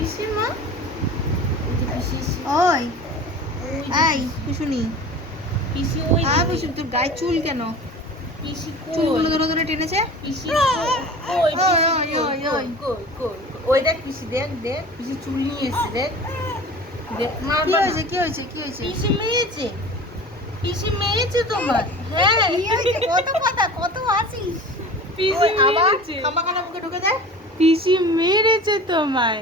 পিসিমা ওই এই কুসুনি পিসি ওই পিসু তোর গায়ে চুল কেন? পিসি চুলগুলো ধরে ধরে টেনেছে। পিসি ওই ওই ওই ওই ওই দেখ পিসি দেখ দেখ পিসি চুল নিয়ে এসে দেখ দেখ কি হয়েছে কি হয়েছে কি হয়েছে? পিসি মেয়েছে তোমার। হ্যাঁ কি হয়েছে? কত কথা কত আছিস? পিসি আবার মেরেছে খামাখানা মুখে ঢুকে যায়। পিসি মেরেছে তোমায়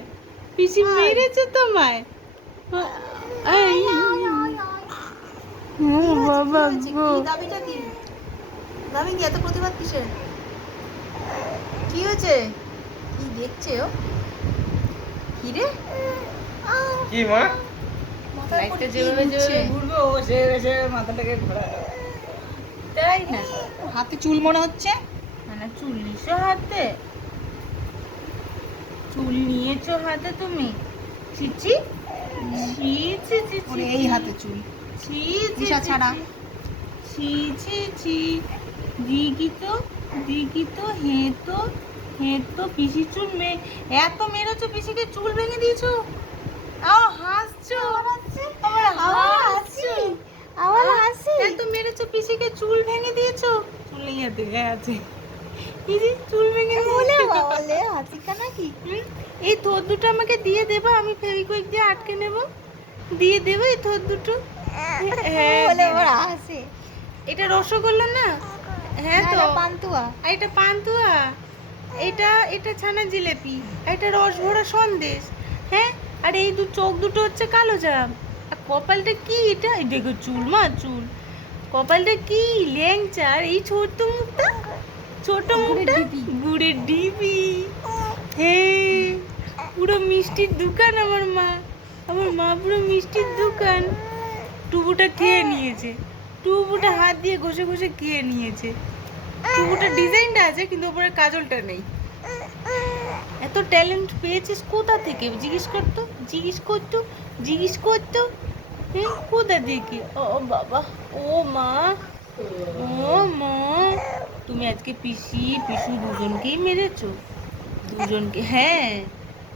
পিসি মেরেছে তোমায় এই ও বাবা গো দাবিটা কি? দাবি কি? এত প্রতিবাদ কিসের? কি হয়েছে? কি দেখছে ও? কি রে? কি মা? মাথার উপর লাইটটা কি যেভাবে ঘুরছে? যেভাবে ঘুরবে ও সে মাথাটাকে ঘোরাবে তাই না? হাতে চুল মনে হচ্ছে। মানে চুল নিয়েছো হাতে চুল নিয়েছো হাতে তুমি চিচি ছি ছি ছি ওরে এই হাতে চুল। ছি দিশা ছাড়া। ছি ছি ছি দিগি তো হে তো পিসি চুল এত মেরেছো পিসিকে চুল ভেঙে দিয়েছো হাসছো আবার হাসি। এত মেরেছো পিসিকে চুল ভেঙে দিয়েছো চুল নেই হাতে আছে এই যে চুল ভেঙে বলে দিয়েছো বাবালে হাসি কানা কি? এই থোর দুটো আমাকে দিয়ে দেবা আমি ফেভিকুইক দিয়ে আটকে নেব দিয়ে দেবো এই থোর দুটো হ্যাঁ বলে আবার হাসে। এটা রসগোল্লা না হ্যাঁ তো পান্তুয়া। আর এটা পান্তুয়া এটা ছানা জিলেপি আর এটা রস ভরা সন্দেশ হ্যাঁ আর এই চোখ দুটো হচ্ছে কালো জাম আর কপালটা কি এটা এই দেখো চুল মা চুল কপালটা কি ল্যাংচা আর এই ছোট্ট মুখটা গুড়ের ডিবি হ্যাঁ পুরো মিষ্টির দোকান আমার মা পুরো মিষ্টির দোকান টুবুটা খেয়ে নিয়েছে টুবুটা হাত দিয়ে ঘষে ঘষে খেয়ে নিয়েছে টুবুটা ডিজাইনটা আছে কিন্তু উপরে কাজলটা নেই এত ট্যালেন্ট পেয়েছিস কোথা থেকে জিজ্ঞেস করতো হ্যাঁ কোথা থেকে ও বাবা ও মা তুমি আজকে পিসু দুজনকেই মেরেছো দুজনকে হ্যাঁ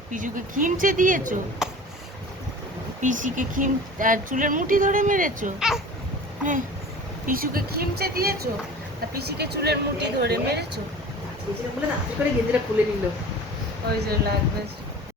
পিসুকে খিমচে দিয়েছো পিসিকে আর চুলের মুঠি ধরে মেরেছো হ্যাঁ পিসুকে খিমচে দিয়েছো আর পিসিকে চুলের মুঠি ধরে মেরেছো বলে না করে গেঞ্জিটা খুলে নিল। ওই যে লাগবে